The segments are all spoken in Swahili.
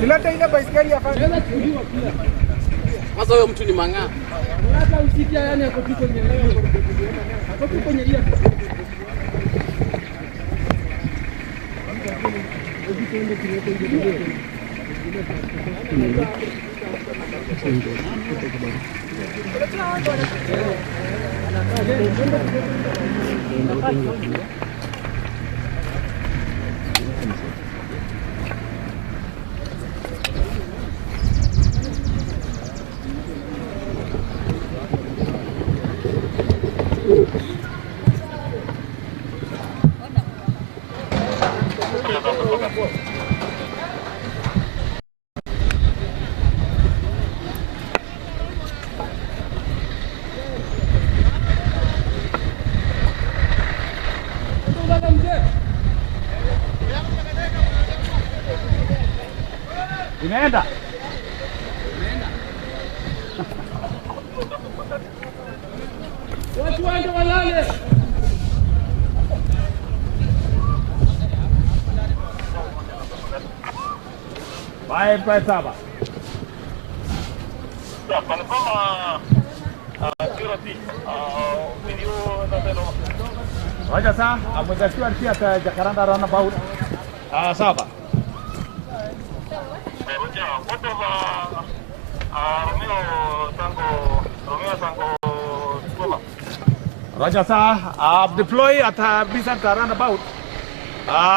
Nileta ile baiskeli afanye. Sasa huyo mtu ni mang'aa. Hata usikia yani ako tu kwenye leo. Ako tu kwenye lia. Imeenda. Watu waende walale. Bye bye saba. Ya, panasama security video natelo. Waja saa, amegasiwa pia ta Jacaranda roundabout. Saba. Ya, foto za Romeo Sango Scola. Roger sir, deploy at Vicente roundabout.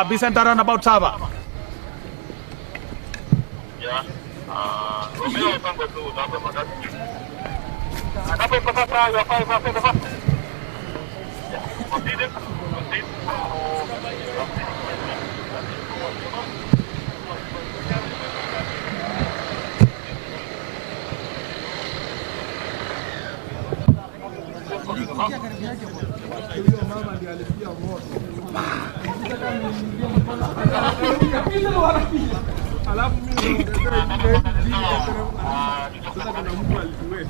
Vicente roundabout Saba. Ya, Romeo Sango tu dapat makan. Dapat pasal ya 5% dapat. Ya, continue. Mama ndiye alipia moto. Alafu mimi ndio sasa kuna mtu alituweza.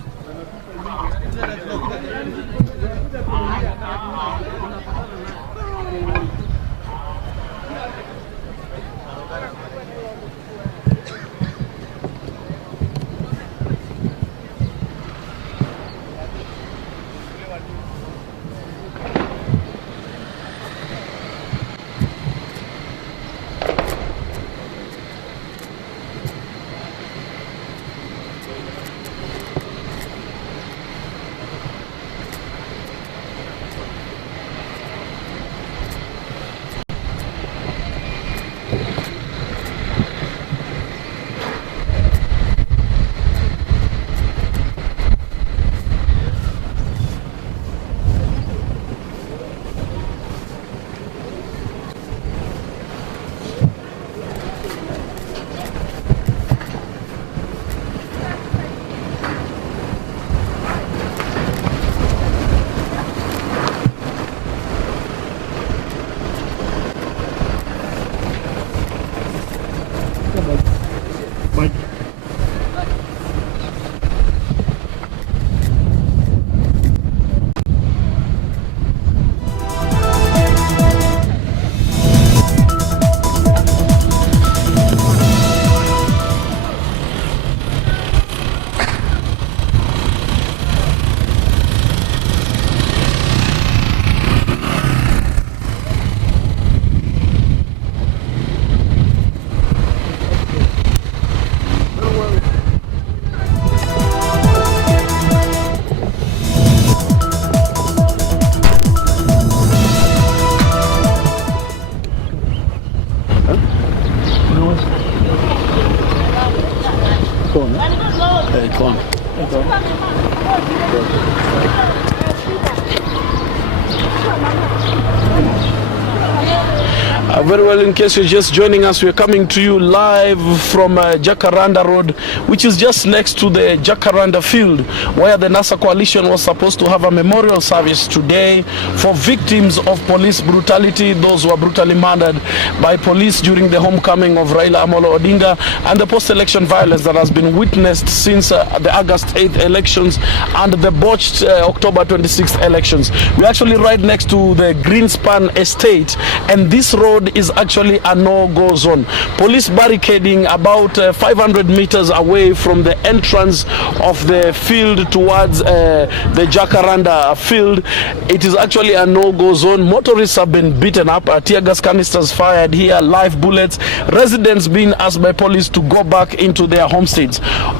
Very well, in case you're just joining us, we're coming to you live from Jacaranda Road, which is just next to the Jacaranda field, where the NASA coalition was supposed to have a memorial service today for victims of police brutality, those who were brutally murdered by police during the homecoming of Raila Amolo Odinga, and the post-election violence that has been witnessed since the August 8th elections and the botched October 26th elections. We're actually right next to the Greenspan estate, and this road is actually a no-go zone. Police barricading about 500 meters away from the entrance of the field towards the Jacaranda field. It is actually a no-go zone. Motorists have been beaten up, tear gas canisters fired here, live bullets, residents being asked by police to go back into their homesteads.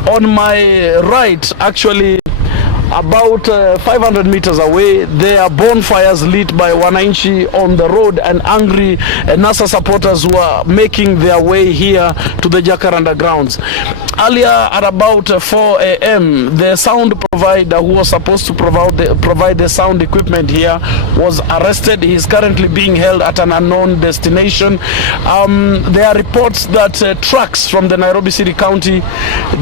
On my right, actually, about 500 meters away, there are bonfires lit by wananchi on the road, and angry NASA supporters who are making their way here to the Jacaranda Grounds. Earlier at about 4 a.m., the sound provider who was supposed to provide the sound equipment here was arrested. He is currently being held at an unknown destination. There are reports that trucks from the Nairobi City County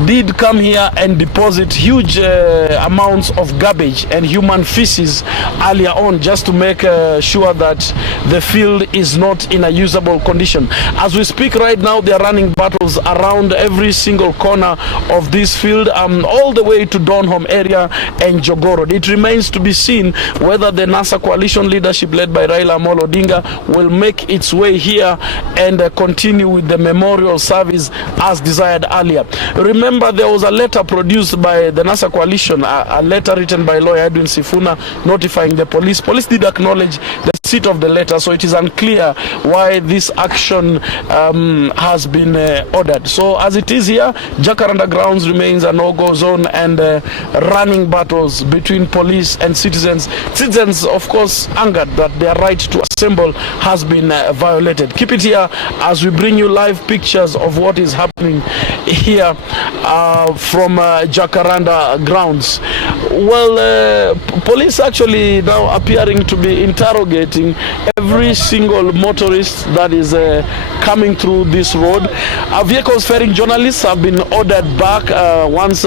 did come here and deposit huge amounts of garbage and human feces earlier on, just to make sure that the field is not in a usable condition. As we speak right now, they are running battles around every single corner of this field, all the way to Donholm area and Jogoo. It remains to be seen whether the NASA coalition leadership led by Raila Amolo Odinga will make its way here and continue with the memorial service as desired earlier. Remember, there was a letter produced by the NASA coalition, a letter written by lawyer Edwin Sifuna notifying the police. Police did acknowledge the receipt of the letter, so it is unclear why this action has been ordered. So as it is here, Jacaranda Grounds remains a no-go zone, and running battles between police and citizens. Citizens, of course, angered that their right to assemble has been violated. Keep it here as we bring you live pictures of what is happening here from Jacaranda Grounds. Well, police actually now appearing to be interrogating every single motorist that is coming through this road. Vehicles ferrying journalists have been ordered back. Once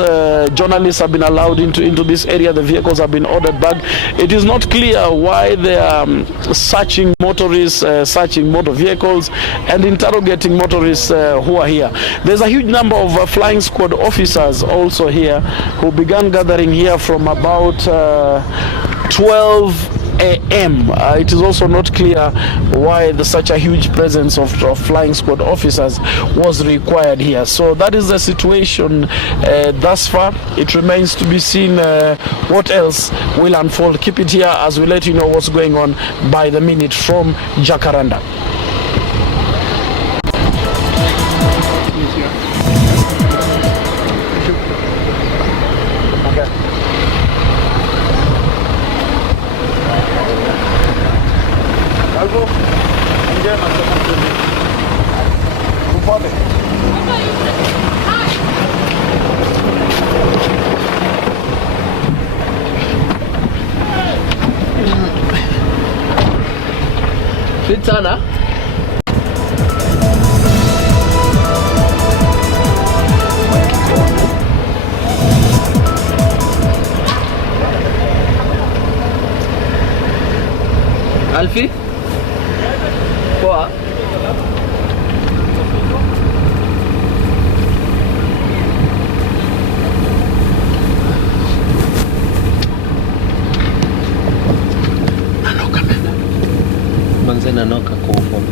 journalists have been allowed into this area, the vehicles have been ordered back. It is not clear why they are searching motorists, searching motor vehicles, and interrogating motorists who are here. There's a huge number of flying squad officers also here who began gathering here from about 12 a.m. It is also not clear why such a huge presence of flying squad officers was required here. So that is the situation thus far. It remains to be seen what else will unfold. Keep it here as we let you know what's going on by the minute from Jacaranda. Fit sana. Alfie? Poa. Manze nanoka kwa ufumu.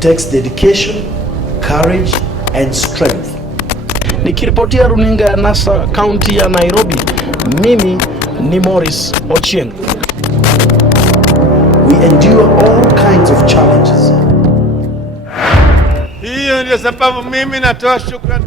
takes dedication, courage and strength. Nikiripotia runinga ya NASA kaunti ya Nairobi, mimi ni Morris Ochieng. We endure all kinds of challenges. Hiyo ndio sababu mimi natoa shukrani.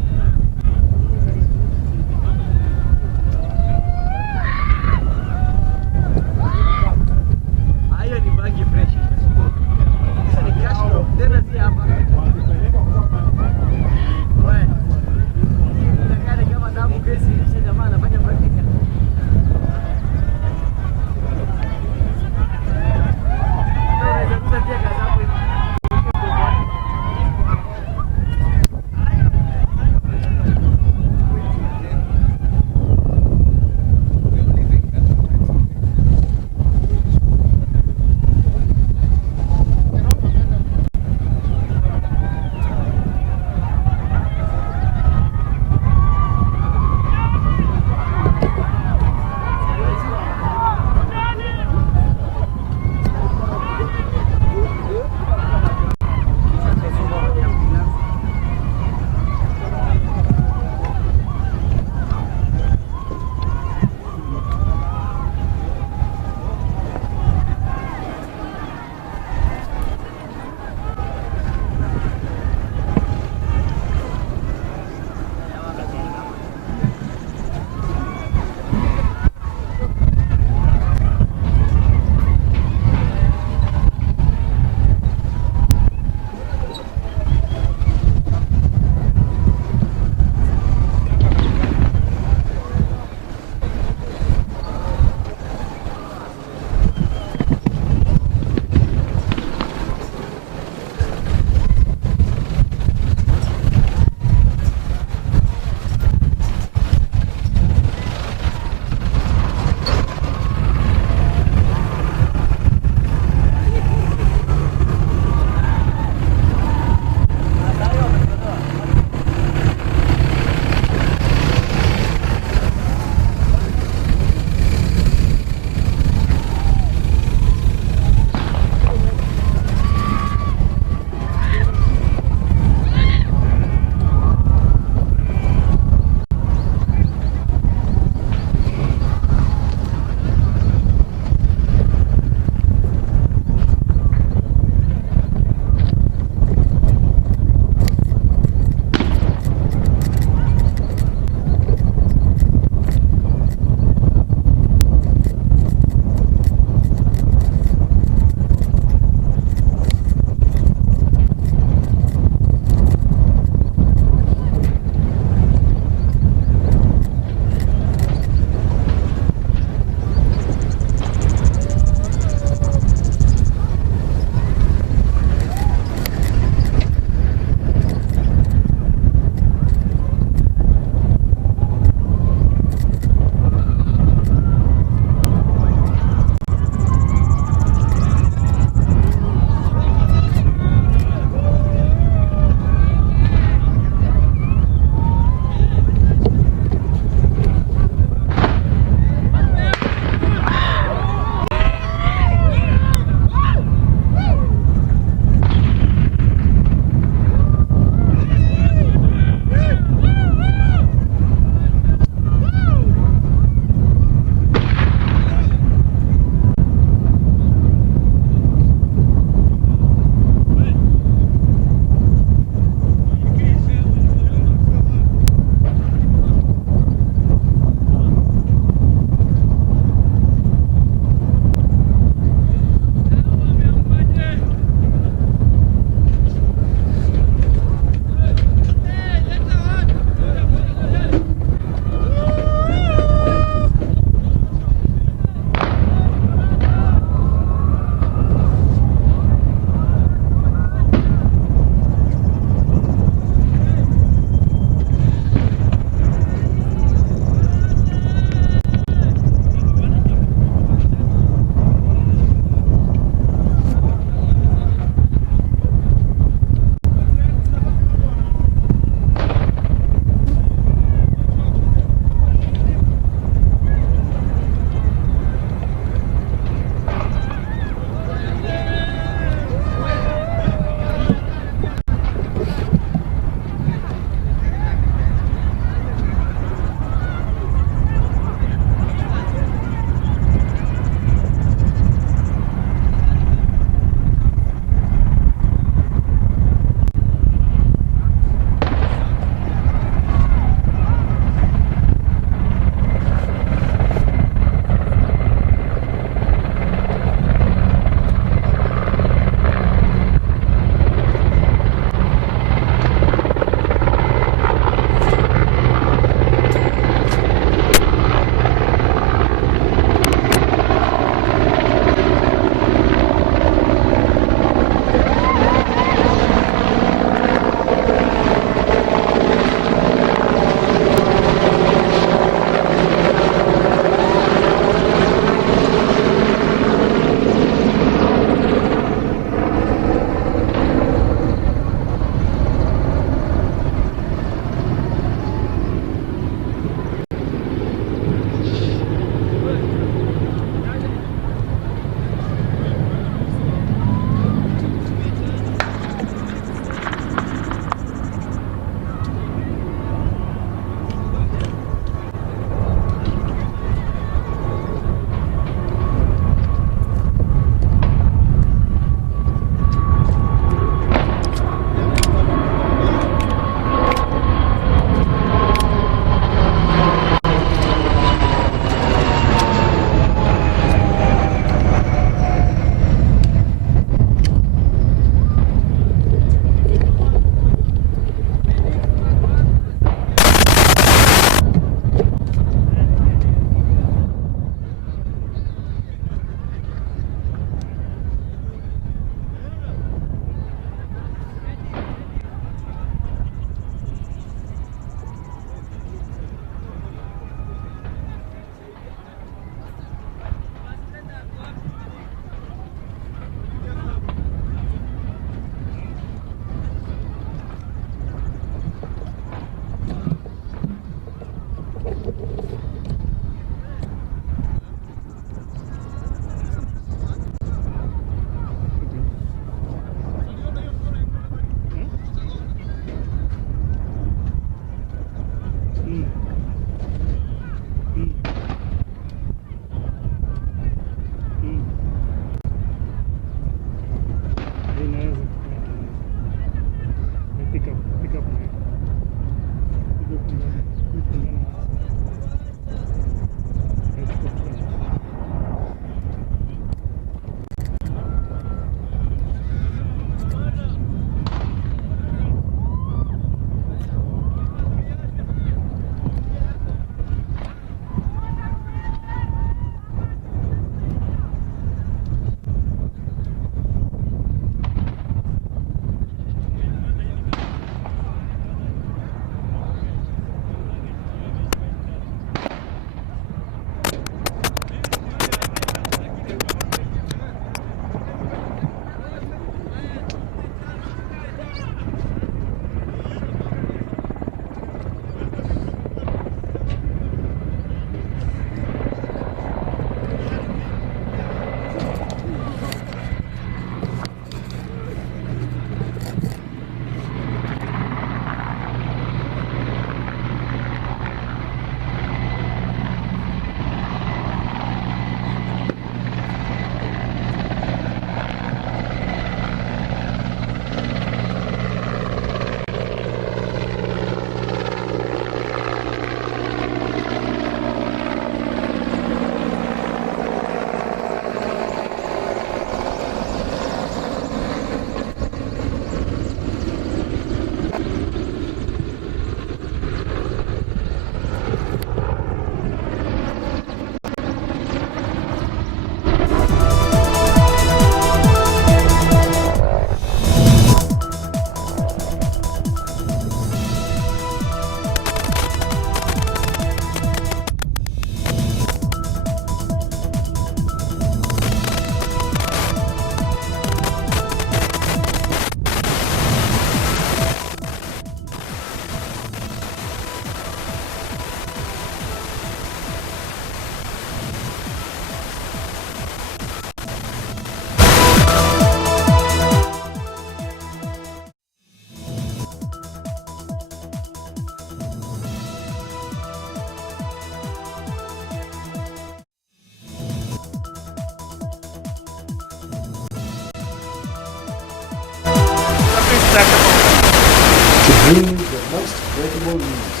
To bring you the most credible news.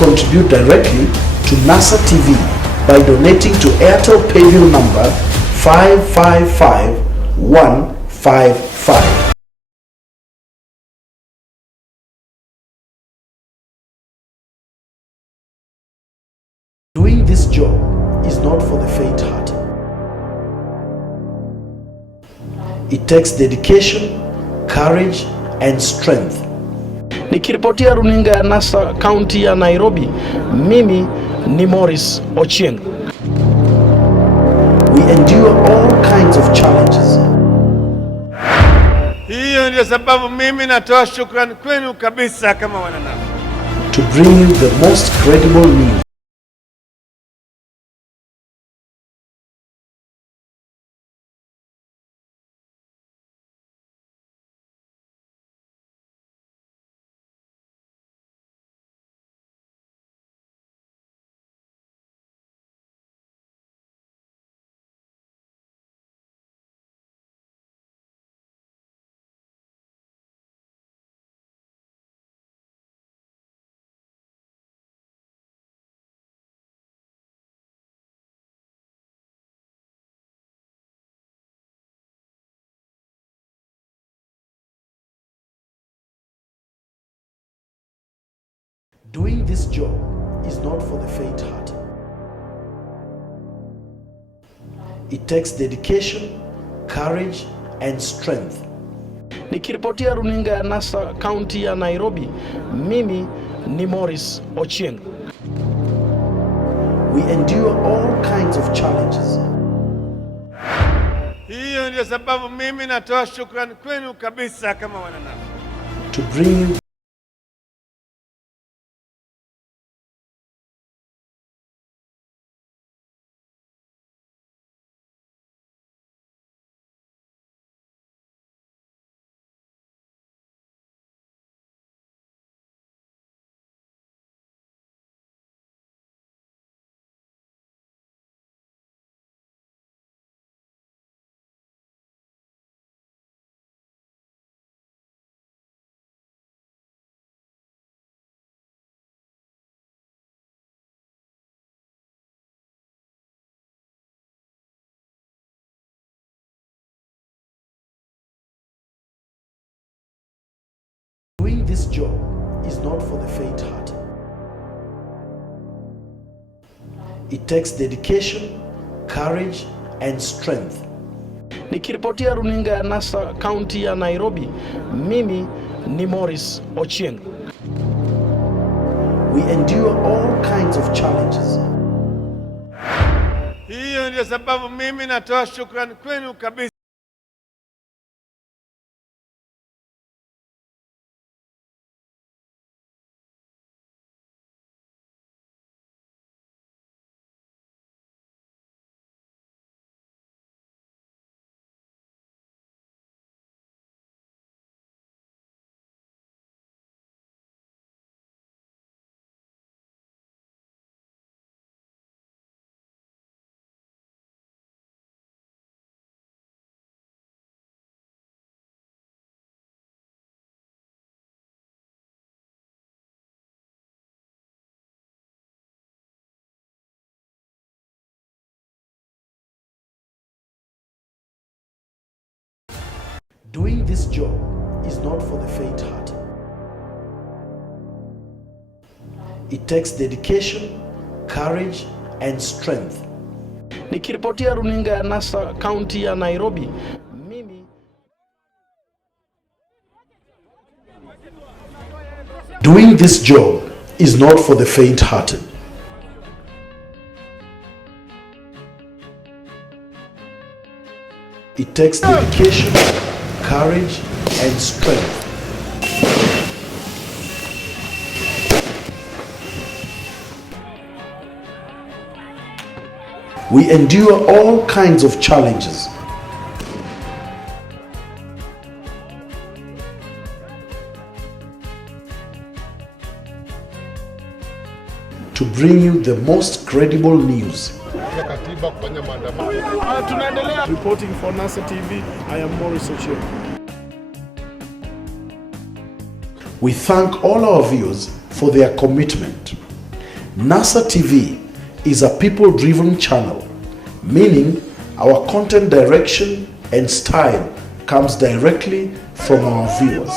Contribute directly to NASA TV by donating to Airtel Paybill number 555155. Doing this job is not for the faint-hearted. It takes dedication, courage, and strength. Nikiripotia runinga ya NASA kaunti ya Nairobi, mimi ni Morris Ochieng. We endure all kinds of challenges. Hiyo ndio sababu mimi natoa shukrani kwenu kabisa kama wananasa. To bring you the most credible news. Doing this job is not for the faint-hearted. It takes dedication, courage, and strength. Nikiripotia runinga ya NASA kaunti ya Nairobi, mimi ni Morris Ochieng. We endure all kinds of challenges. Hiyo ndio sababu mimi natoa shukrani kwenu kabisa kama wananchi. To bring you doing this job is not for the faint-hearted. It takes dedication, courage and strength. Nikiripotia runinga ya NASA kaunti ya Nairobi, mimi ni Morris Ochieng. We endure all kinds of challenges. Hiyo ndio sababu mimi natoa shukrani kwenu kabisa. Doing this job is not for the faint-hearted. It takes dedication, courage and strength. Nikiripotia runinga ya NASA kaunti ya Nairobi, mimi Doing this job is not for the faint-hearted. It takes dedication, courage and strength. We endure all kinds of challenges. To bring you the most credible news. reporting for NASA TV, I am Morris Ochieng. We thank all our viewers for their commitment. NASA TV is a people-driven channel, meaning our content direction and style comes directly from our viewers.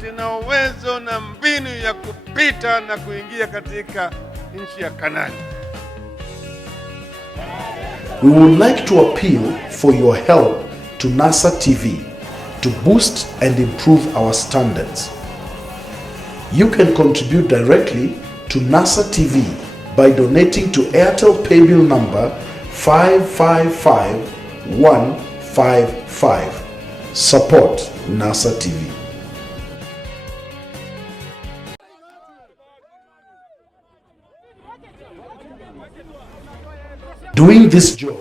Tuna uwezo na mbinu ya kupita na kuingia katika nchi ya Kanani. We would like to appeal for your help to NASA TV to boost and improve our standards. You can contribute directly to NASA TV by donating to Airtel paybill number 555155. Support NASA TV. Doing this job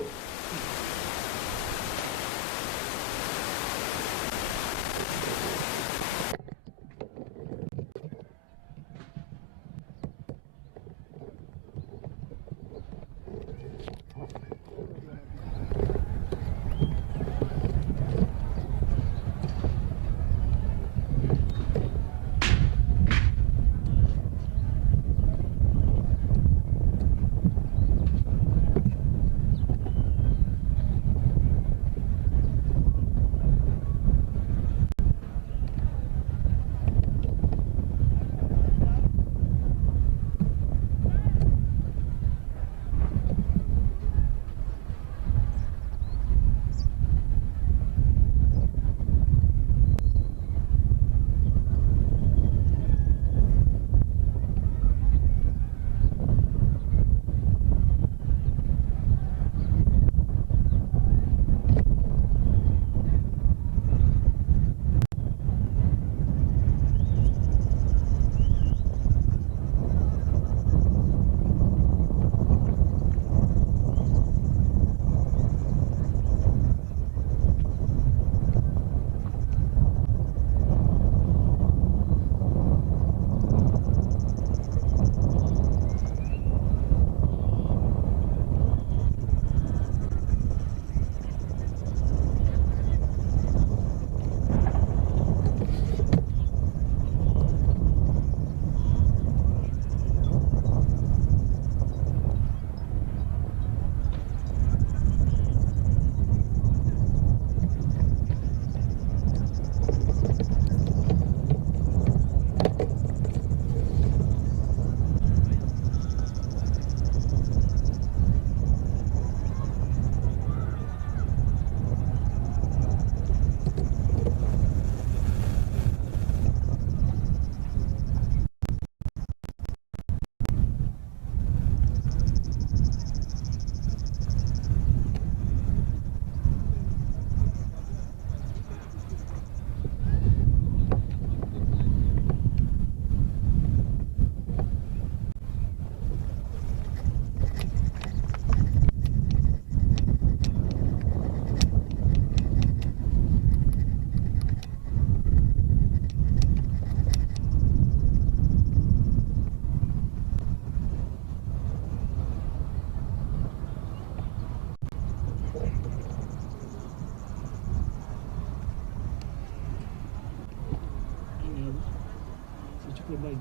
maji.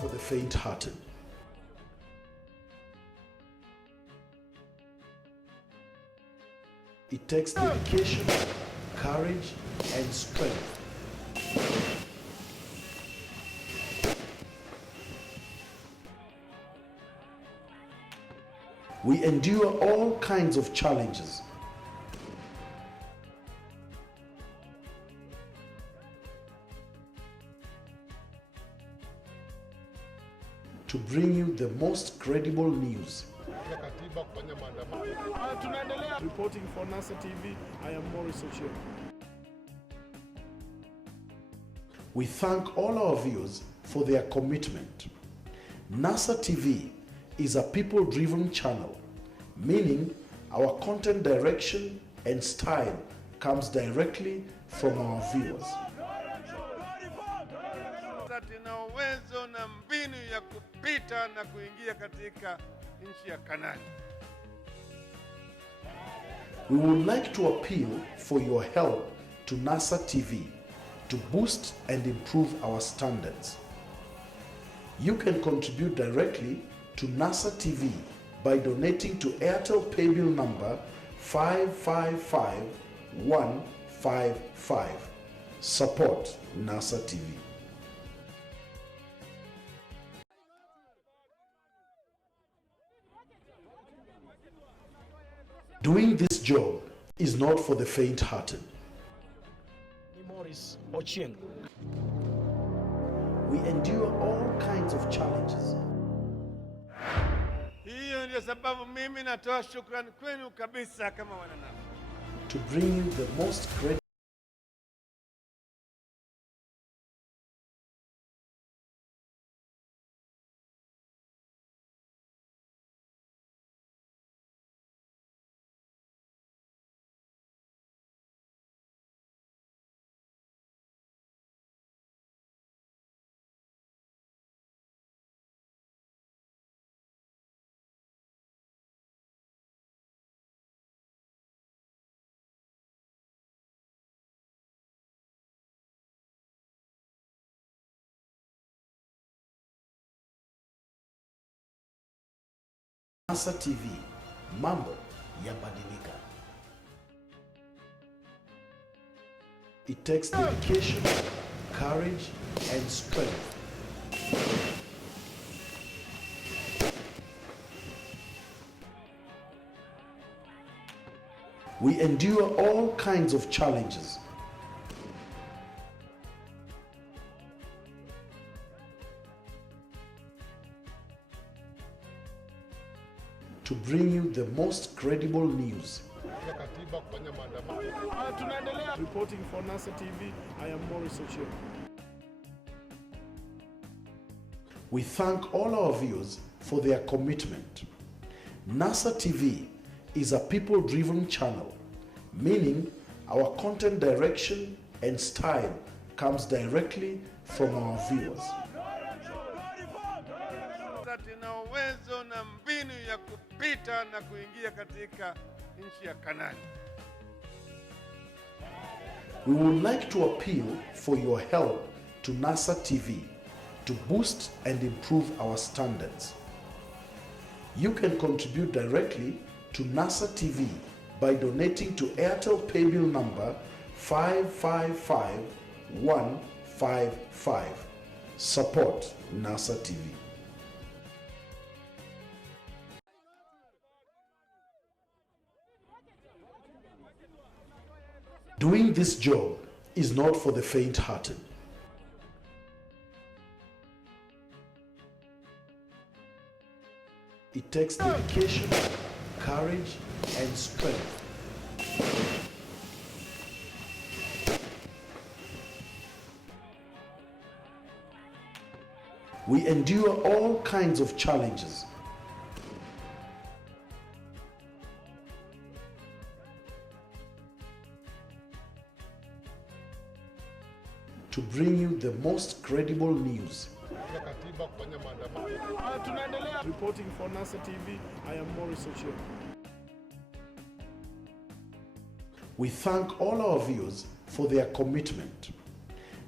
For the faint-hearted. It takes dedication, courage, and strength. We endure all kinds of challenges. To bring you the most credible news. Reporting for NASA TV, I am Maurice Ochieng. We thank all our viewers for their commitment. NASA TV is a people-driven channel, meaning our content direction and style comes directly from our viewers. Tuna uwezo na mbinu ya kupita na kuingia katika nchi ya Kanani. We would like to appeal for your help to NASA TV to boost and improve our standards. You can contribute directly to NASA TV by donating to Airtel Paybill number 555155. Support NASA TV. Doing this job is not for the faint-hearted. Maurice Ochieng. We endure all kinds of challenges. Hiyo ndio sababu mimi natoa shukrani kwenu kabisa kama wananchi. To bring you the most credible NASA TV, mambo yabadilika. It takes dedication, courage, and strength. We endure all kinds of challenges. To bring you the most credible news. Reporting for NASA TV, I am Maurice Ochieng. We thank all our viewers for their commitment. NASA TV is a people-driven channel, meaning our content direction and style comes directly from our viewers. Tuna uwezo na mbinu ya kupita na kuingia katika nchi ya Kanani. We would like to appeal for your help to NASA TV to boost and improve our standards. You can contribute directly to NASA TV by donating to Airtel paybill number 555155. Support NASA TV. Doing this job is not for the faint-hearted. It takes dedication, courage, and strength. We endure all kinds of challenges. To bring you the most credible news. Reporting for NASA TV, I am Maurice Ochio. We thank all our viewers for their commitment.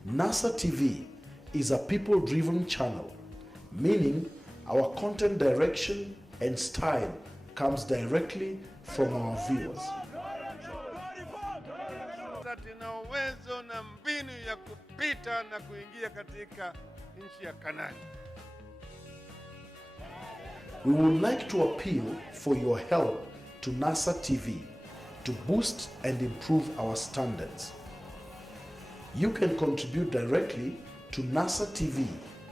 NASA TV is a people-driven channel, meaning our content direction and style comes directly from our viewers. Tuna uwezo na mbinu ya kupita na kuingia katika nchi ya Kanani. We would like to appeal for your help to NASA TV to boost and improve our standards. You can contribute directly to NASA TV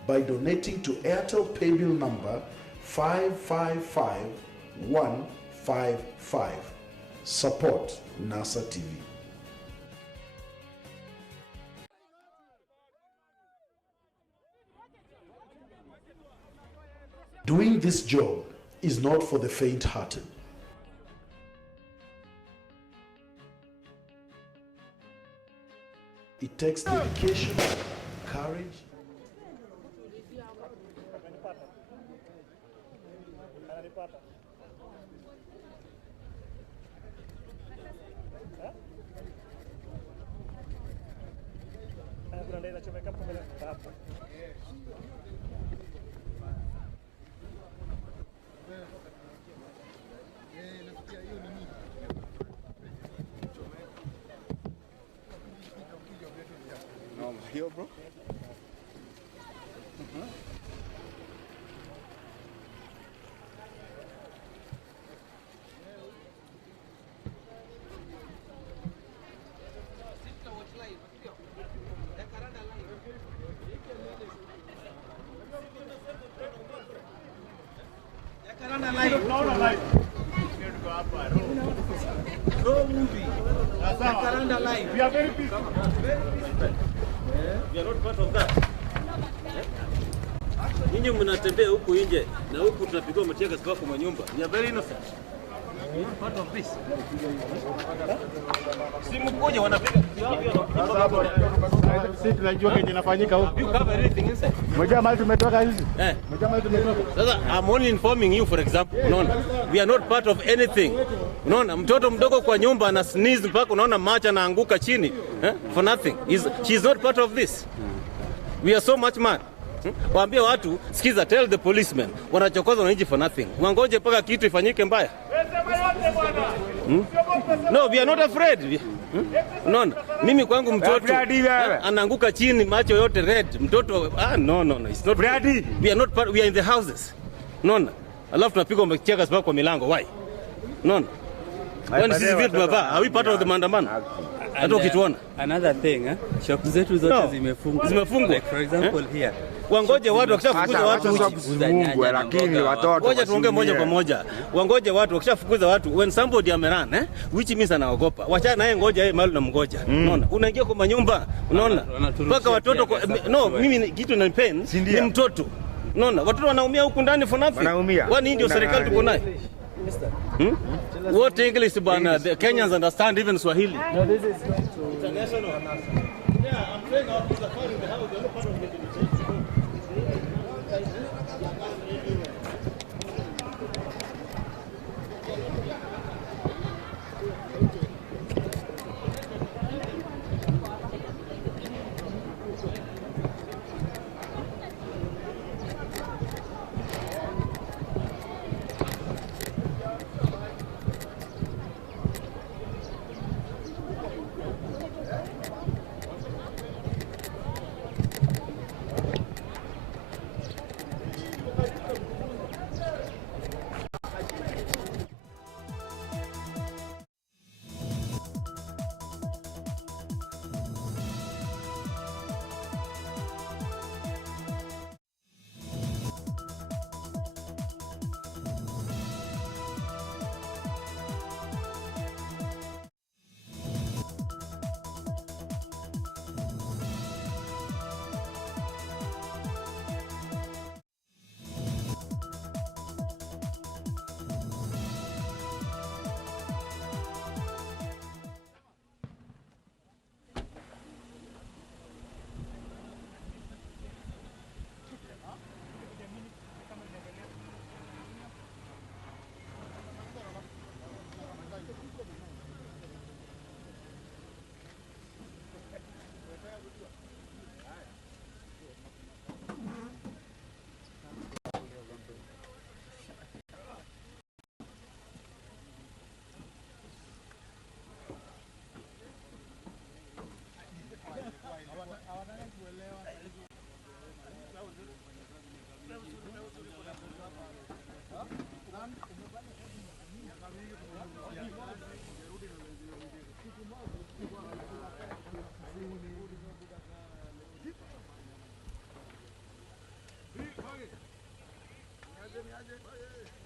by donating to Airtel paybill number 555155. Support NASA TV. Doing this job is not for the faint-hearted. It takes dedication, courage, Here, bro. Jacaranda live. No movie. Jacaranda live. We are very peaceful. We are not part of that. Ninyi mnatembea huku nje na huku tunapigwa mtega sababu kwa nyumba. We are very innocent. We are part of this. Simu koja wanapiga. Sisi tunajua kenye inafanyika huku. You cover everything inside. Mmoja mali tumetoka hizi. Mmoja mali tumetoka. Sasa I'm only informing you for example. Unaona? We are not part of anything. Unaona? Mtoto mdogo kwa nyumba ana sneeze mpaka unaona macho anaanguka chini. For nothing. She is not part of this. We are so much mad. Waambie watu, sikiza, tell the policemen wanachokoza wananchi for nothing. Wangoje mpaka kitu ifanyike mbaya. No, we are not afraid. Unaona? Mimi kwangu mtoto anaanguka chini macho yote red. Mtoto no, it's not. We are not part, we are in the houses. Unaona? Alafu tunapigwa mcheka sababu kwa milango. Why? Unaona? When sisi vitu tunavaa, are we part of the maandamano? Hata ukituona. Another thing, shop zetu zote zimefungwa. Like for example here. Wangoje watu wakishafukuza watu lakini watoto. Ngoja tuongee moja kwa moja. Wangoje watu wakishafukuza watu when somebody amerun, which means anaogopa. Wacha naye ngoja yeye mahali unamngoja. Unaona? Unaingia kwa manyumba, unaona? Mpaka watoto mimi kitu na pain ni mtoto. Unaona? Watoto wanaumia huku ndani for nothing. Kwani ndio serikali tuko nayo? What English bana? The Kenyans understand even Swahili. No, this is international. Yeah, I'm saying our kids are part of the house. They're not part of the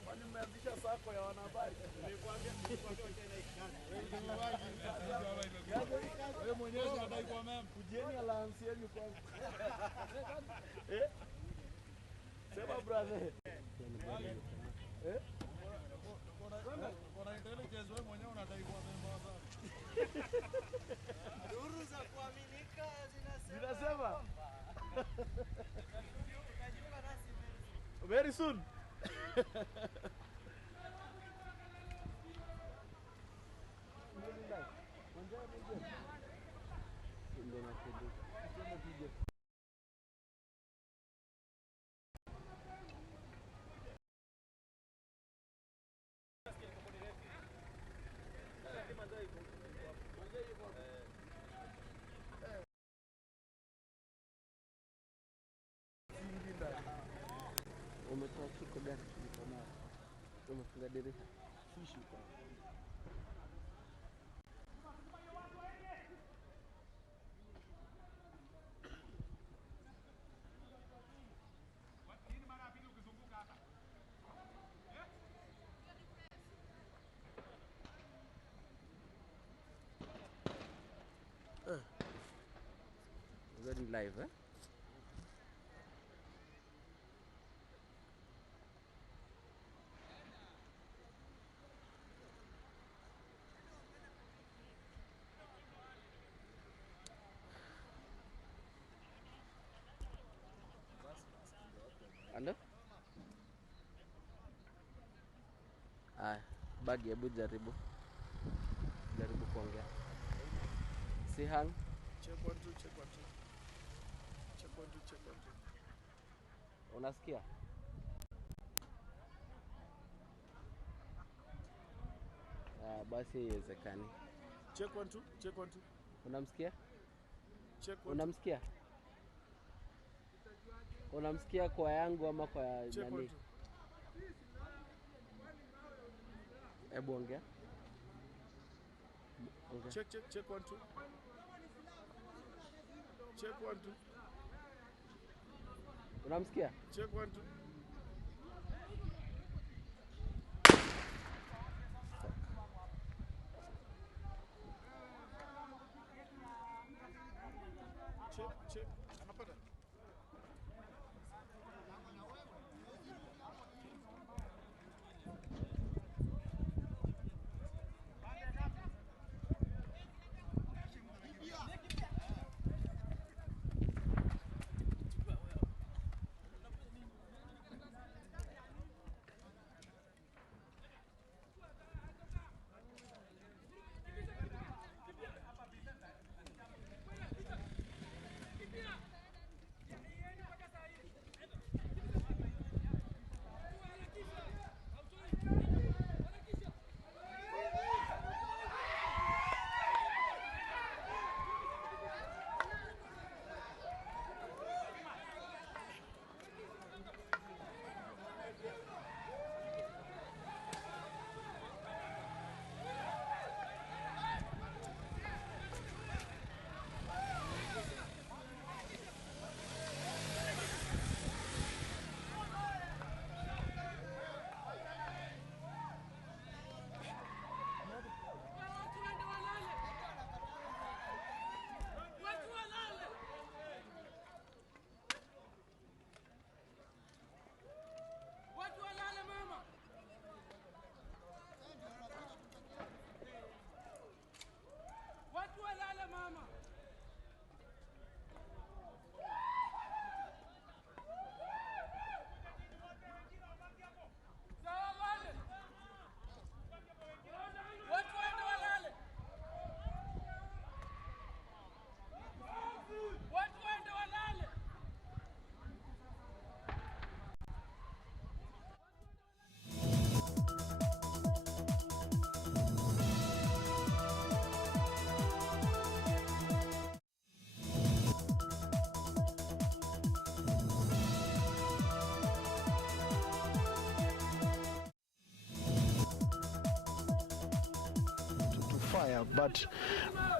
Kwani mmeanzisha sako ya wanahabari? Wewe mwenyewe unadai kwa mema. Kujieni alliance yenu kwanza. Sema brother. Kuna intelligence wewe mwenyewe unadai kwa mema sana. Duru za kuaminika Zinasema utajiunga nasi very soon. Umetoa kiko gani kama umefunga dirisha? Fishi kwa. Going live, eh? Ando? Bagi hebu jaribu kuongea. Si hang. Check 1 2 check 1 2. Check 1 2 check 1 2. Unasikia? Basi haiwezekani. Check 1 2 check 1 2. Unamsikia? Check 1 2. Unamsikia? Unamsikia kwa yangu ama kwa Check 1 2. nani? Hebu ongea. Check 1 2. Check 1 2. Unamsikia? Check 1 2. Check. Anapata. fire,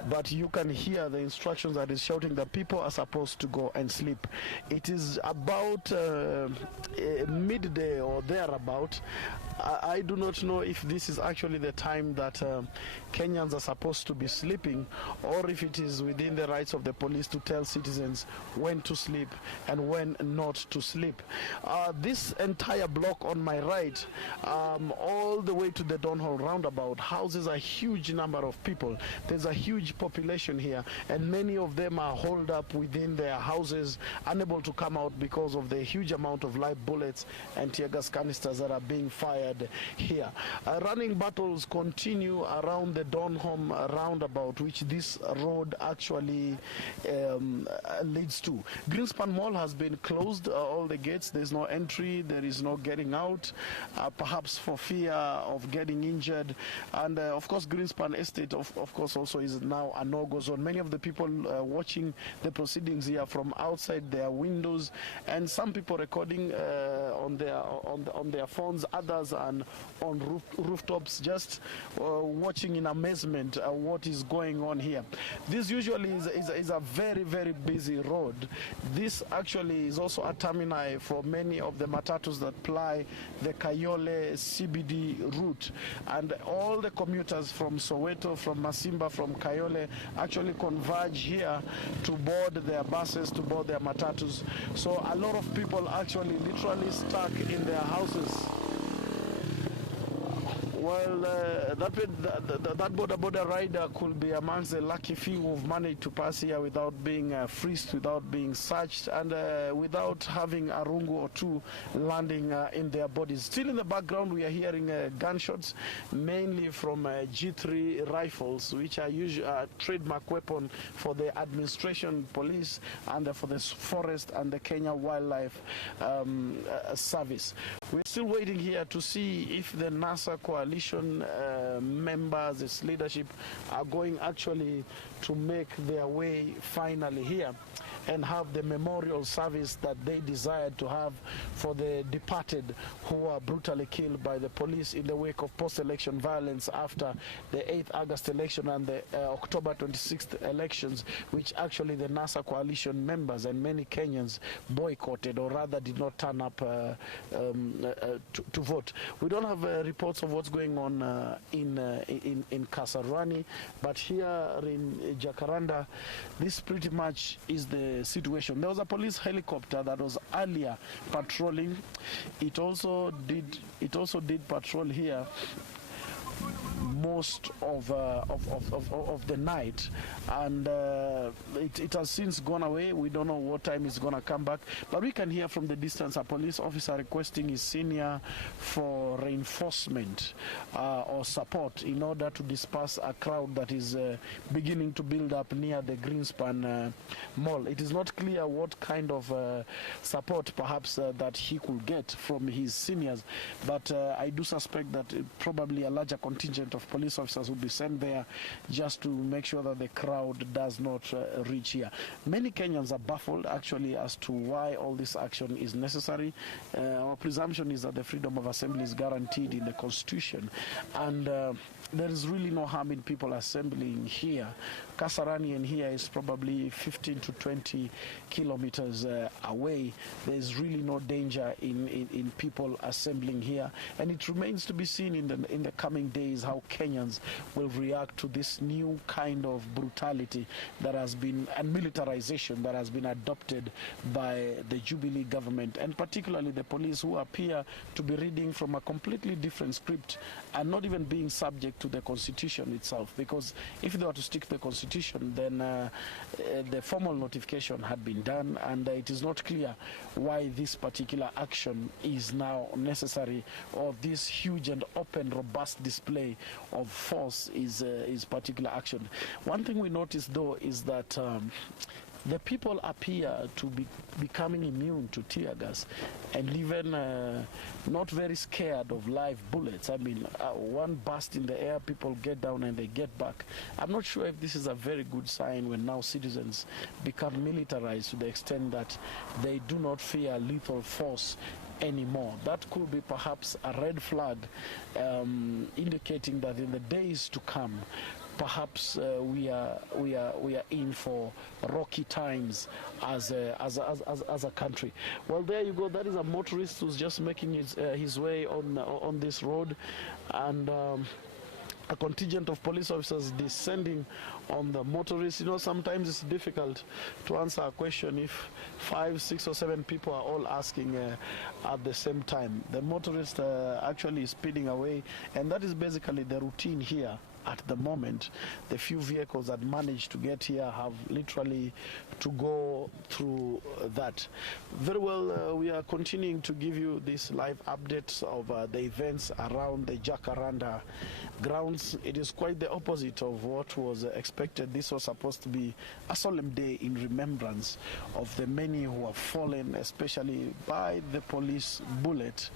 but you can hear the instructions that is shouting that people are supposed to go and sleep. It is about midday or thereabout. I do not know if this is actually the time that Kenyans are supposed to be sleeping, or if it is within the rights of the police to tell citizens when to sleep and when not to sleep. This entire block on my right, all the way to the Donholm roundabout, houses a huge number of people. There's a huge population here, and many of them are holed up within their houses, unable to come out because of the huge amount of live bullets and tear gas canisters that are being fired here. Running battles continue around the Donholm roundabout, which this road actually leads to. Greenspan Mall has been closed, all the gates. There's no entry, there is no getting out, perhaps for fear of getting injured. And of course, Greenspan Estate, of course, also is now a no-go zone. Many of the people watching the proceedings here from outside their windows, and some people recording on their phones, others and on rooftops, just watching in amazement what is going on here. This usually is a very, very busy road. This actually is also a termini for many of the matatus that ply the Kayole CBD route, and all the commuters from Soweto, from Masimba, from Kayole actually converge here to board their buses, to board their matatus. So a lot of people actually literally stuck in their houses. Well, that border rider could be amongst the lucky few who've managed to pass here without being frisked, without being searched, and without having a rungu or two landing in their bodies. Still in the background, we are hearing gunshots, mainly from G3 rifles, which are usually a trademark weapon for the administration, police, and for the forest and the Kenya Wildlife Service. We're still waiting here to see if the NASA coalition members, its leadership, are going actually to make their way finally here and have the memorial service that they desired to have for the departed who were brutally killed by the police in the wake of post-election violence after the 8th August election and the October 26th elections, which actually the NASA coalition members and many Kenyans boycotted, or rather did not turn up to vote. We don't have reports of what's going on in Kasarani, but here in Jakaranda, this pretty much is the situation. There was a police helicopter that was earlier patrolling. It also did patrol here most of the night, and it has since gone away. We don't know what time it's going to come back, but we can hear from the distance a police officer requesting his senior for reinforcement or support in order to disperse a crowd that is beginning to build up near the Greenspan Mall. It is not clear what kind of support perhaps that he could get from his seniors, but I do suspect that probably a larger contingent of police officers will be sent there just to make sure that the crowd does not reach here. Many Kenyans are baffled actually as to why all this action is necessary. Our presumption is that the freedom of assembly is guaranteed in the Constitution, and there is really no harm in people assembling here. Kasarani and here is probably 15 to 20 kilometers away. There is really no danger in people assembling here, and it remains to be seen in the coming days how Kenyans will react to this new kind of brutality that has been, and militarization that has been adopted by the Jubilee government, and particularly the police, who appear to be reading from a completely different script and not even being subject to the Constitution itself, because if they were to stick to the Constitution, then the formal notification had been done, and it is not clear why this particular action is now necessary, or this huge and open, robust display of force is particular action. One thing we noticed, though, is that the people appear to be becoming immune to tear gas, and even not very scared of live bullets. I mean, one burst in the air, people get down and they get back. I'm not sure if this is a very good sign when now citizens become militarized to the extent that they do not fear lethal force anymore. That could be perhaps a red flag indicating that in the days to come, perhaps we are in for rocky times as a country. Well, there you go. That is a motorist who's just making his way on this road, and a contingent of police officers descending on the motorists. You know, sometimes it's difficult to answer a question if 5, 6 or 7 people are all asking at the same time. The motorist actually is speeding away, and that is basically the routine here. At the moment, the few vehicles that manage to get here have literally to go through that. Very well, we are continuing to give you these live updates of the events around the Jacaranda Grounds. It is quite the opposite of what was expected. This was supposed to be a solemn day in remembrance of the many who have fallen, especially by the police bullet,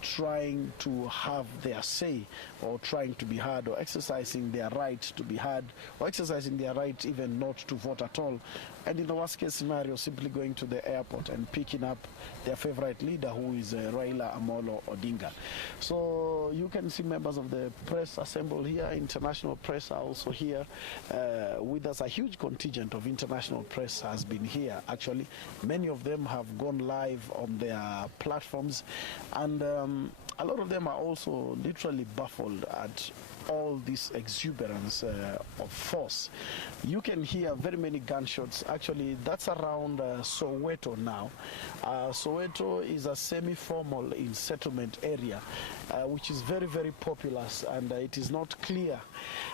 trying to have their say or trying to be heard, or exercising their right to be heard, or exercising their right even not to vote at all, and in the worst case scenario simply going to the airport and picking up their favorite leader, who is Raila Amolo Odinga. So you can see members of the press assembled here. International press are also here with us. A huge contingent of international press has been here. Actually, many of them have gone live on their platforms, and a lot of them are also literally baffled at all this exuberance of force. You can hear very many gunshots. Actually, that's around Soweto now. Soweto is a semi-formal in settlement area, which is very, very populous, and it is not clear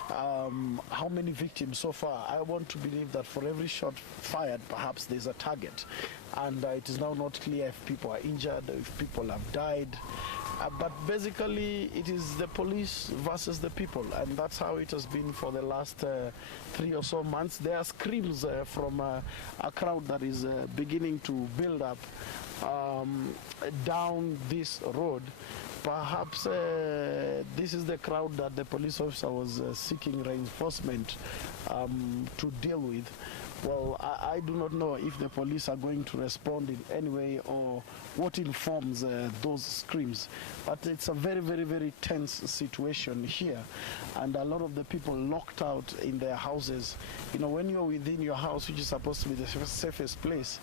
how many victims so far. I want to believe that for every shot fired, perhaps there's a target, and it is now not clear if people are injured, if people have died. But basically, it is the police versus the people, and that's how it has been for the last 3 or so months. There are screams from a crowd that is beginning to build up down this road. Perhaps this is the crowd that the police officer was seeking reinforcement to deal with. Well, I do not know if the police are going to respond in any way or what informs those screams. But it's a very, very, very tense situation here. And a lot of the people locked out in their houses. You know, when you're within your house, which is supposed to be the safest place,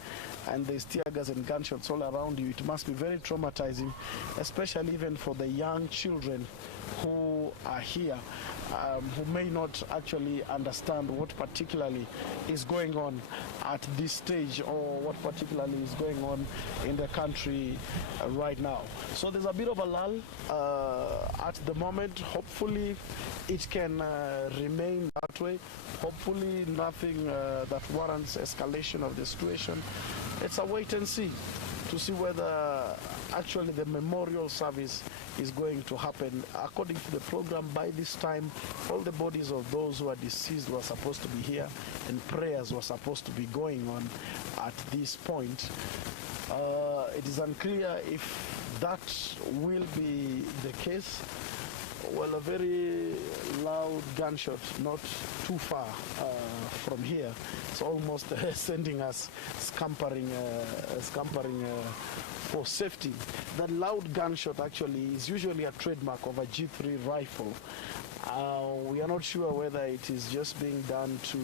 and there's tear gas and gunshots all around you, it must be very traumatizing, especially even for the young children who are here, who may not actually understand what particularly is going on at this stage, or what particularly is going on in the country right now. So there's a bit of a lull at the moment. Hopefully it can remain that way. Hopefully nothing that warrants escalation of the situation. It's a wait and see to see whether actually the memorial service is going to happen. According to the program, by this time, all the bodies of those who are deceased were supposed to be here, and prayers were supposed to be going on at this point. It is unclear if that will be the case. Well, a very loud gunshot not too far from here. It's almost sending us scampering for safety. That loud gunshot actually is usually a trademark of a G3 rifle. We are not sure whether it is just being done to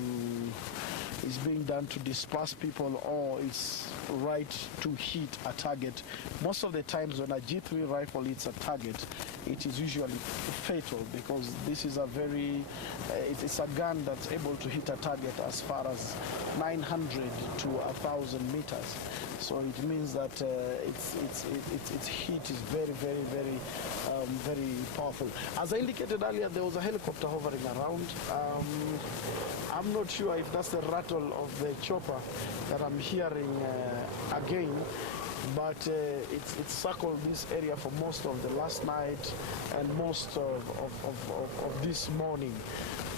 disperse people, or it's right to hit a target. Most of the times when a G3 rifle hits a target, it is usually fatal, because this is a it's a gun that's able to hit a target as far as 900 to 1,000 meters. So it means that its heat is very, very, very, very powerful. As I indicated earlier, there was a helicopter hovering around. I'm not sure if that's the rattle of the chopper that I'm hearing again, but it's circled this area for most of the last night and most of this morning.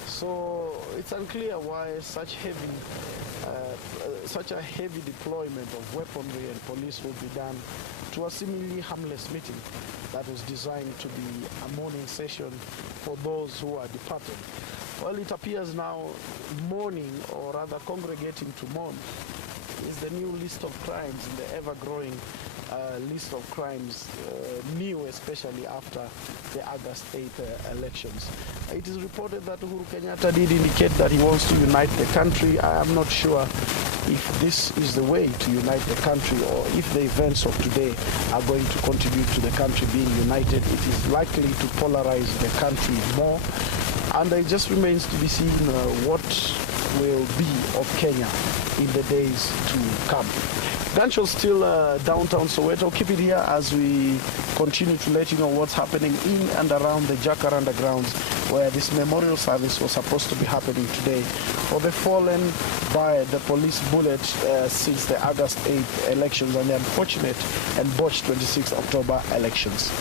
So it's unclear why such a heavy deployment of weaponry and police will be done to a seemingly harmless meeting that was designed to be a mourning session for those who are departed. Well, it appears now mourning, or rather congregating to mourn, is the new list of crimes in the ever-growing list of crimes new, especially after the August 8th elections. It is reported that Uhuru Kenyatta did indicate that he wants to unite the country. I am not sure if this is the way to unite the country or if the events of today are going to contribute to the country being united. It is likely to polarize the country more, and it just remains to be seen what will be of Kenya in the days to come. Gunshots still downtown Soweto. Keep it here as we continue to let you know what's happening in and around the Jacaranda Grounds, where this memorial service was supposed to be happening today for the fallen by the police bullet since the August 8th elections and the unfortunate and botched 26th October elections.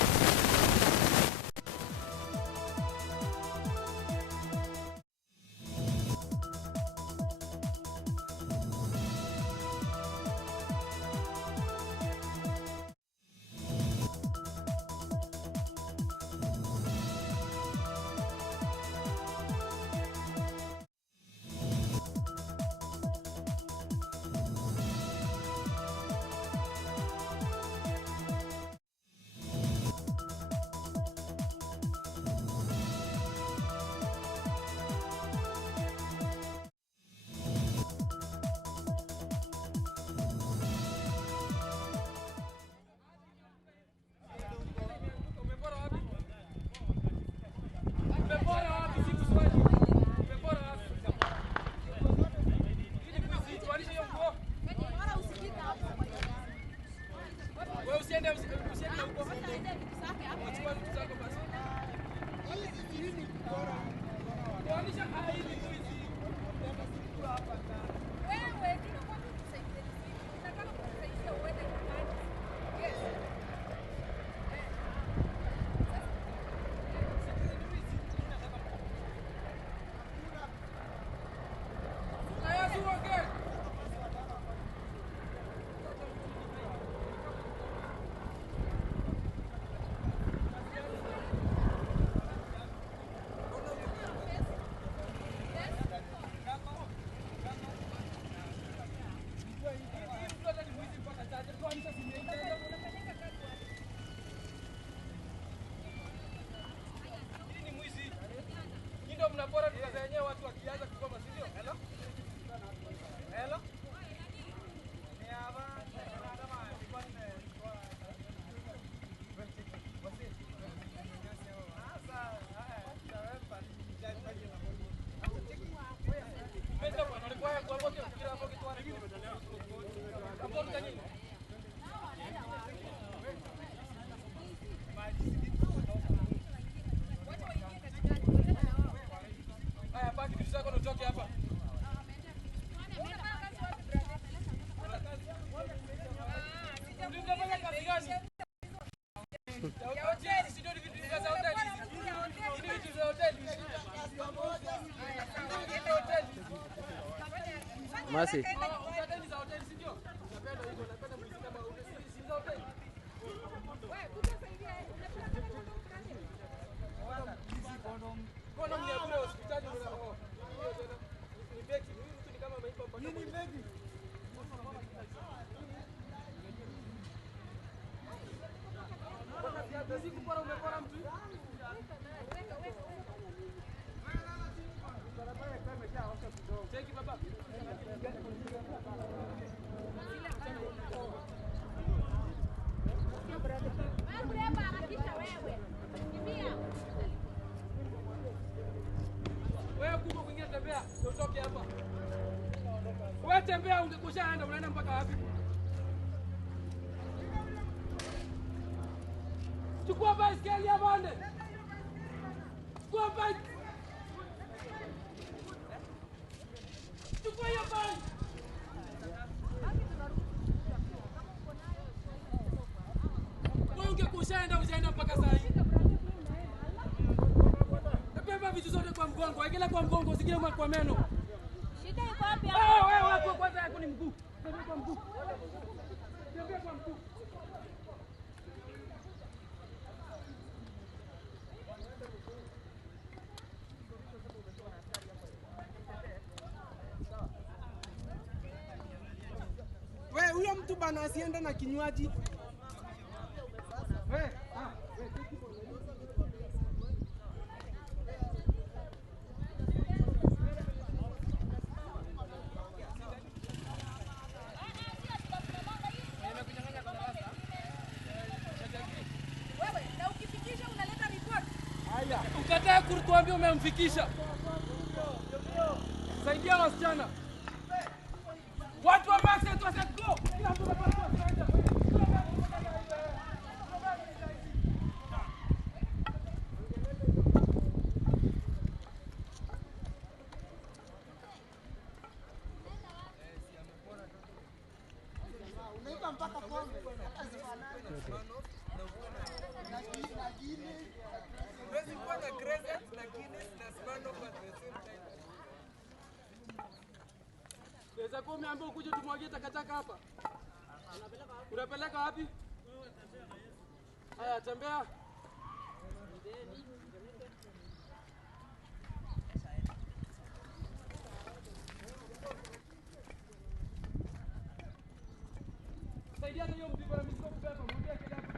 Masi. Wewe tembea, ungekushaenda unaenda mpaka wapi? Chukua baiskeli ya bande. Chukua bike. Chukua hiyo bike. Wewe ungekushaenda unaenda mpaka saa hii. Beba vitu zote kwa mgongo, wekele kwa mgongo, usigile kwa meno. Shida iko wapi hapo? Wewe wako kwanza yako ni mguu. Tembea kwa mguu. Tembea kwa mguu. Wewe huyo mtu bana asiende na kinywaji. Ukatae kutuambia umemfikisha. Saidia wasichana. Watu wa Maxet go. Kila mtu anapaswa kwenda. Unaiba mpaka pombe. Pesa kwa umeambia ukuje tumwagie takataka hapa. Unapeleka wapi? Haya, tembea. Saidia hiyo mzigo na mizigo kubeba, mwambie kile hapo.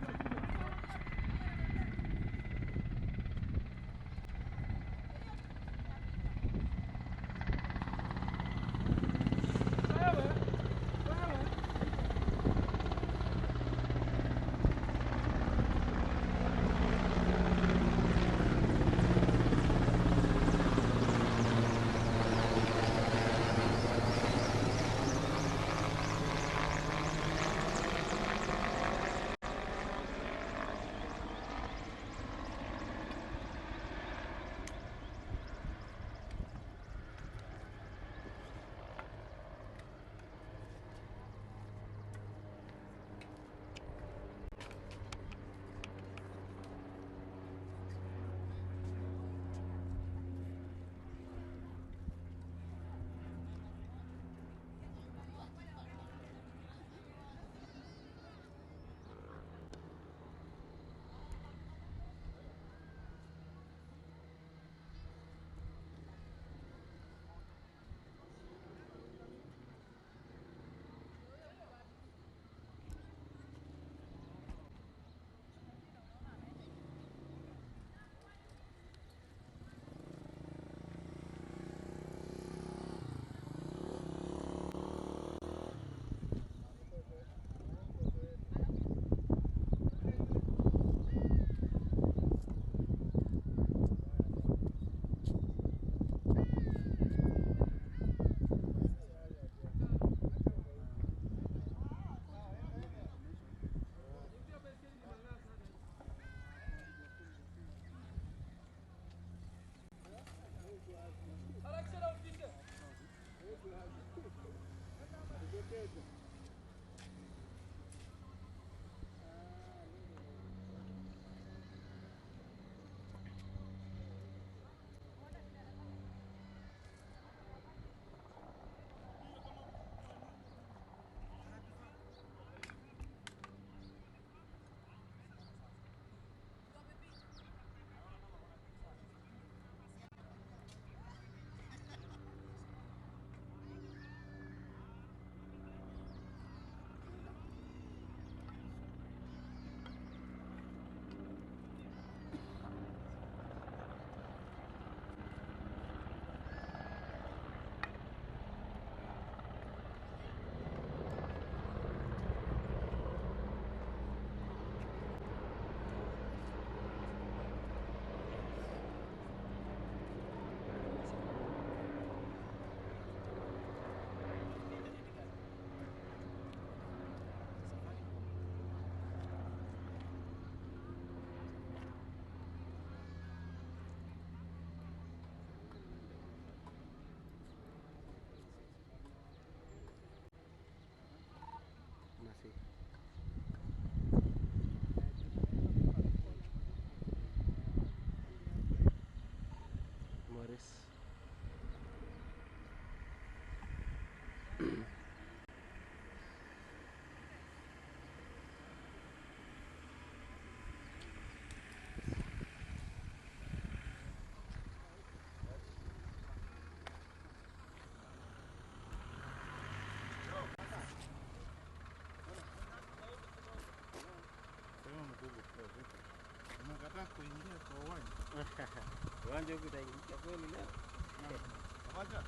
Unakataa kuingia kwa uwanja. Uwanja huko utaingia kweli leo? Uwanja.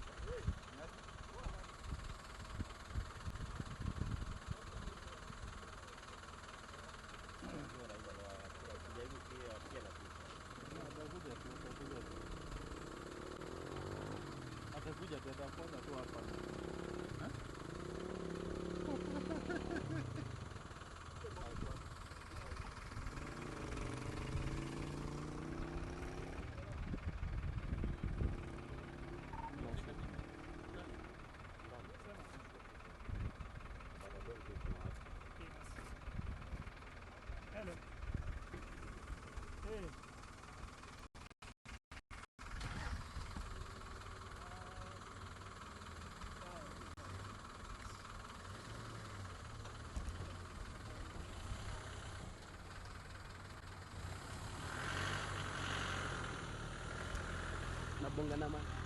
Ndio raia wa kijiji pia na pia. Unabonga na mama.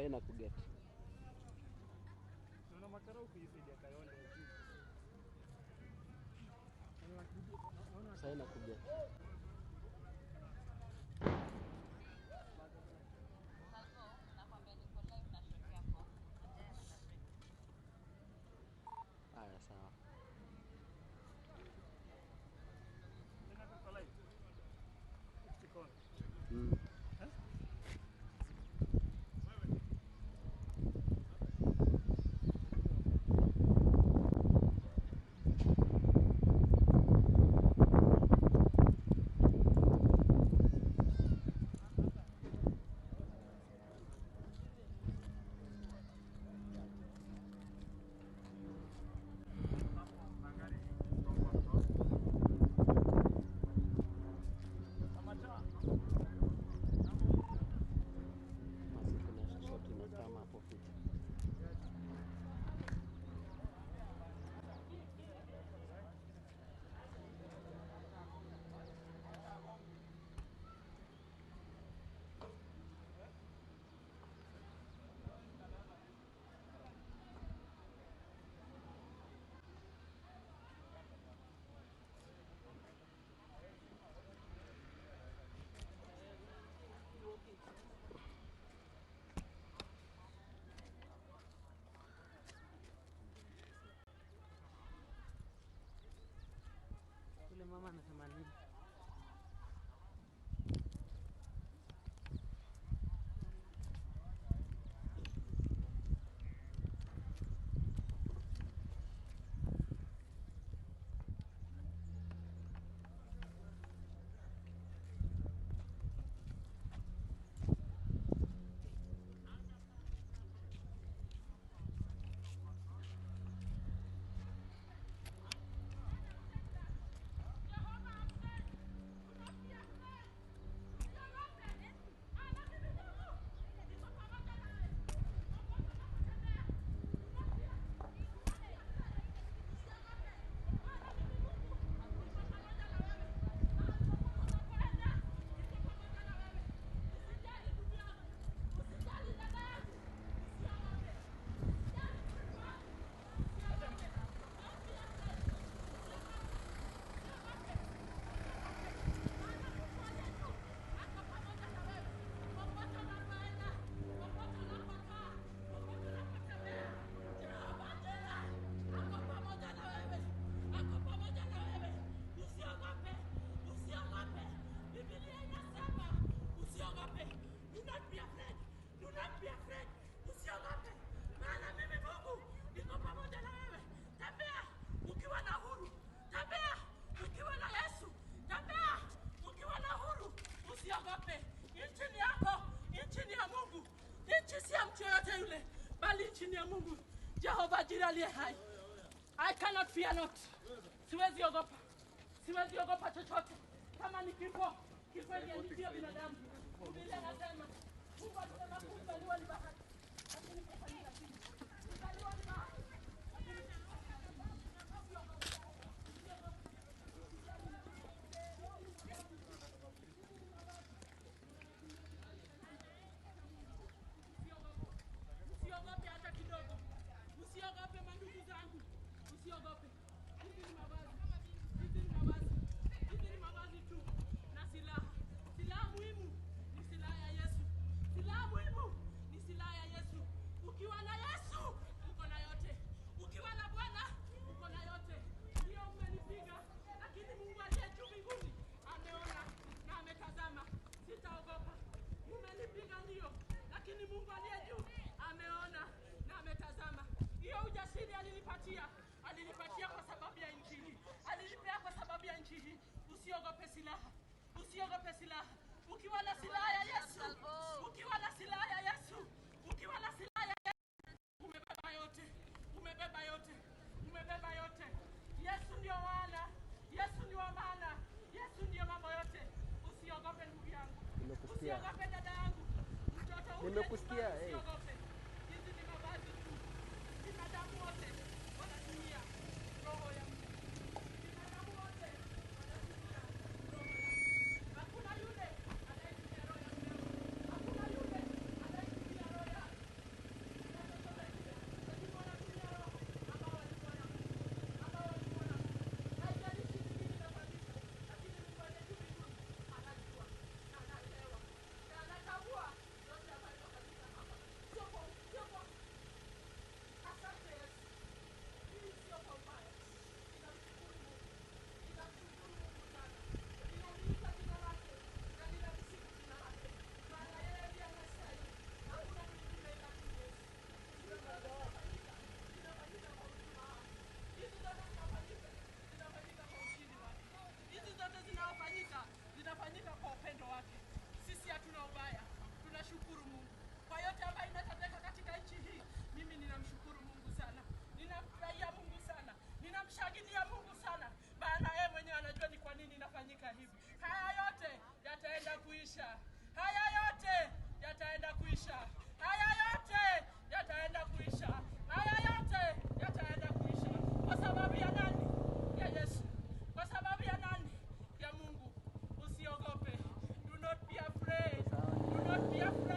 Sasa ina kuget. Naona makara ukisaidia Kayonde. Sasa ina kuget. Haya sawa. aliye hai. I cannot fear not. Siwezi ogopa. Siwezi ogopa chochote. Kama ni kifo, kifo ndiye binadamu. Biblia inasema Mungu alisema kuzaliwa ni bahati. Lakini kufanyika chini. Kuzaliwa ni bahati. Usiogope hata kidogo. Usiogope mandugu zangu. Usiogope. Hizi ni mavazi. Hizi ni mavazi. Hizi ni mavazi tu. Na silaha. Silaha muhimu ni silaha ya Yesu. Silaha muhimu ni silaha ya Yesu. Ukiwa na Yesu, uko na yote. Ukiwa na Bwana, uko na yote. Ndio mmenipiga, lakini Mungu aliye juu mbinguni ameona na ametazama. Sitaogopa. Mmenipiga ndio, lakini Mungu aliye juu ameona na ametazama. Hiyo ujasiri alinipatia kwa sababu ya Injili. Alinipea kwa sababu ya Injili. Usiogope silaha. Usiogope silaha. Ukiwa na silaha ya Yesu, ukiwa na silaha ya Yesu, ukiwa na silaha ya Yesu, umebeba yote. Umebeba yote. Umebeba yote. Yesu ndio maana. Yesu ndio maana. Yesu ndio mambo yote. Usiogope ndugu yangu. Usiogope dada yangu. Mtoto huyu. Nimekusikia, Usiogope. Hizi ni mavazi tu. Binadamu wote wanatumia roho ya Mungu. Binadamu wote wanatumia roho ya Mungu. Hakuna yule anayetumia roho ya Mungu. Hakuna yule anayetumia roho ya Mungu. Lakini wanatumia roho ambao walikuwa na Mungu. Ambao walikuwa na Mungu. Haijalishi ni nini inafanyika, lakini Mungu aliye juu mbinguni anajua na anaelewa. Na anatambua yote ambayo inafanyika hapa. Sio kwa asante Yesu. Hii sio kwa ubaya. Ninamshukuru Mungu. Ninamshukuru Mungu sana. Ninaliita jina lake na ninamsifu jina lake. Maana yeye ndiye anastahili. Hakuna mwingine ila tu Yesu. Zinafanyika kwa huduma wake. Hizi zote zinafanyika kwa ushindi wake. Hizi zote zinafanyika kwa upendo wake. Sisi hatuna ubaya. Tunashukuru Mungu kwa yote ambayo inatendeka katika nchi hii. Mimi ninamshukuru Mungu sana. Ninamfurahia Mungu sana. Ninamshangilia Mungu sana. Maana yeye mwenyewe anajua ni kwa nini inafanyika hivi. Haya yote yataenda kuisha. Haya yote yataenda kuisha. Haya yote yataenda kuisha. Haya yote yataenda kuisha. Kwa sababu ya nani? Ya Yesu. Kwa sababu ya nani? Ya Mungu. Usiogope. Do not be afraid. Do not be afraid.